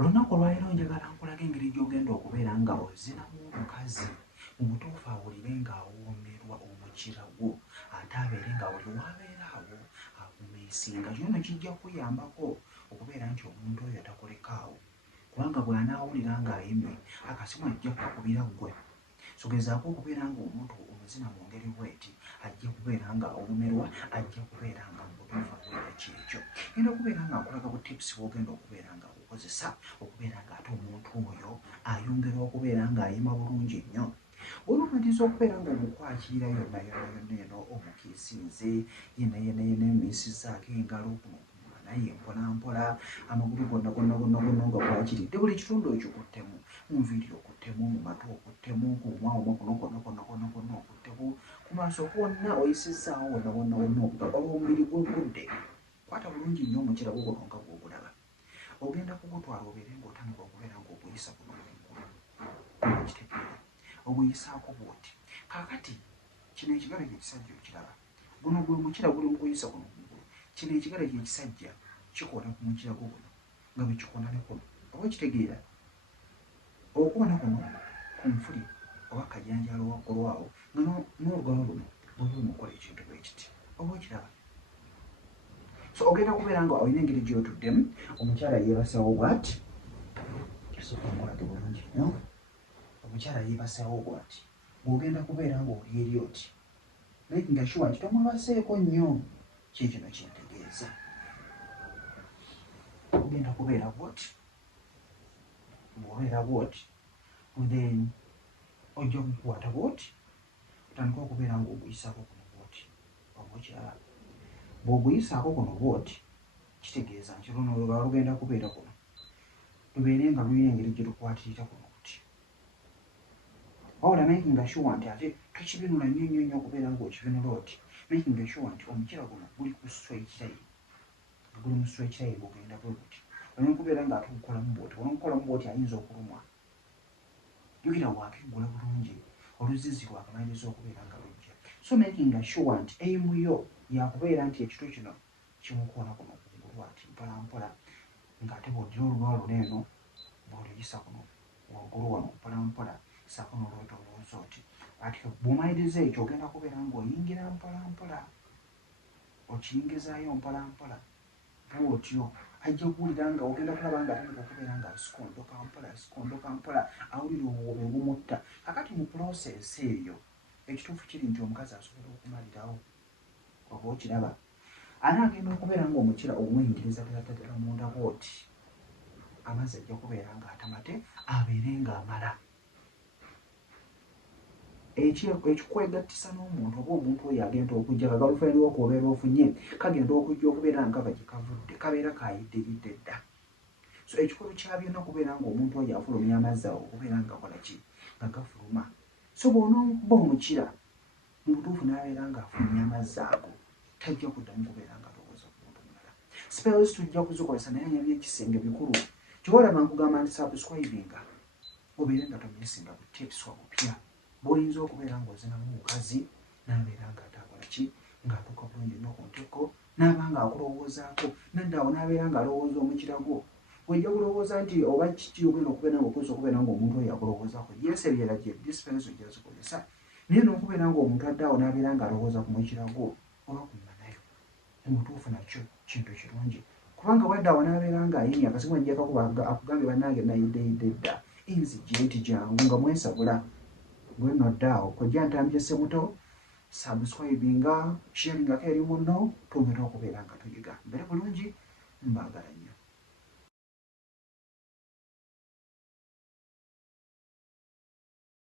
Olunaku olwaleero njagala nkulaga engeri gy'ogenda okubeera nga ozinamu omukazi mu butuufu awulire ng'awoomerwa omukira gwo ate abeere nga buli w'abeera awo akumiisinga. Kino kijja kuyambako okubeera nti omuntu oyo takolekaawo, kubanga bw'anaawulira ng'ayimye akasimu ajja kukubira ggwe. So gezaako okubeera ng'omuntu omuzina mu ngeri bw'eti, ajja kubeera nga awoomerwa, ajja kubeera nga mu butuufu awulira kyekyo. Ngenda okubeera nga nkulaga bu tips bw'ogenda okubeera nga okozesa okubeera ng'ate omuntu oyo ayongera okubeera ng'ayima bulungi nnyo. Olumatiza okubeera ng'omukwakira yonna eno omukiisinze yenna emiisizaako engalo naye mpolampola amagulu gonna nga kwakiridde buli kitundu okikuttemu, mu nviiri okuttemu, mu matu okuttemu, ku mwawo konna okuttemu, ku maaso kwonna oyisizaawo wonna olw'omubiri gw'ogudde. Kwata bulungi nnyo omukira gwo guno nga gw'ogulaba. Ogenda kugutwala obeere ng'otandika okubeera ng'oguyisa kuno waggulu. Kitegeera oguyisaako bw'oti. Kaakati kino ekigalo ky'ekisajja okiraba. Guno gwe mukira guli mu kuyisa kuno waggulu. Kino ekigalo ky'ekisajja kikoona ku mukira gwo guno nga bwe kikoona ne kuno. Oba okitegeera? Okukoona kuno ku nfuli oba kajanjaalo waggulu awo nga n'olugalo luno luli mukola ekintu bwe kiti. Oba okiraba? So ogenda kubeera nga olina engeri gy'otuddemu, omukyala yeebaseewo bw'ati. Kisookamulage bulungi nnyo. Omukyala yeebaseewo bw'ati. Bw'ogenda kubeera ng'oli eri oti, making sure nti tomwebaseeko nnyo. Kikino kintegeeza. Ogenda kubeera bw'oti. Bw'obeera bw'oti, then ojja kukwata bw'oti, otandika okubeera ng'oguyisaako kuno bw'oti. Oba okiraba? Bw'oguyisaako kuno bw'oti, kitegeeza nti luno lwebala lugenda kubeera kuno, lubeere nga lulina engeri gye lukwatirira kuno kuti. Wabula making sure nti ate tokibinula nnyo okubeera ng'okibinula oti. Making sure nti omukira guno guli ku straight line. Guli mu straight line bw'ogenda bwe buti. Olina okubeera ng'ate ogukolamu bw'oti. Olw'okukolamu bw'oti ayinza okulumwa. Jjukira bw'akeggula bulungi, oluzizi lwakamaliriza okubeera nga lujja. So making sure nti aimu yo yakubeera nti ekito kino kimukoona kuno kungulu ati mpolampola, ng'ate bw'oddira olugalo luno eno bw'oluyisa kuno waggulu wano mpolampola, ssaako n'olwetolooza oti. Ati bw'omaliriza ekyo ogenda kubeera ng'oyingira mpolampola, okiyingizaayo mpolampola, bw'otyo ajja kuwulira nga ogenda kulaba nga atandika okubeera nga asikondoka mpola, awulira obuwoobe bumutta. Kakati mu process eyo ekituufu kiri nti omukazi asobola okumalirawo. Oba okiraba? Anaagenda okubeera ng'omukira omuyingiriza ddala munda bw'oti, amazzi ajja kubeera ng'atamate abeere ng'amala. Ekikwegattisa n'omuntu oba omuntu oyo agenda okujja kagalufeeni w'okubeera ofunye kagenda okujja okubeera nga kava gye kavudde, kabeera kaayiddiridde dda. So ekikulu kya byonna okubeera ng'omuntu oyo afulumya amazzi awo okubeera nga akola ki? Nga gafuluma. So bw'onooba omukira mu butuufu n'abeera ng'afulumya amazzi ago, tajja kuddamu kubeera nga alowooza ku muntu mulala. Spells tujja kuzikozesa naye anya by'ekisenge bikulu. Kyolaba nkugamba nti subscribinga obeere nga tomyesinga bu tips wabupya bw'oyinza okubeera ng'ozinamu omukazi n'abeera ng'atakola ki? Ng'atuuka bulungi nnyo ku ntikko, n'aba ng'akulowoozaako, naddaawo n'abeera ng'alowooza omukira gwo. Bw'ojja kulowooza nti oba kiki ogenda okubeera ng'okozesa okubeera ng'omuntu oyo akulowoozaako, yes ebirala gye dispense ojja zikozesa, naye n'okubeera ng'omuntu addaawo n'abeera ng'alowooza ku mukira gwo oba ku mmanayo, mu butuufu nakyo kintu kirungi. Kubanga waddaawo n'abeera ng'ayinya akasimu ajja kakuba akugambye bannange nayidde dda, inzigye nti jangu nga mwesabula. Gwe noddaawo kojja ntambye ssemuto, subscribinga, sharingako eri munno, twongera okubeera nga tuyiga. Mbere bulungi, mbaagala nnyo.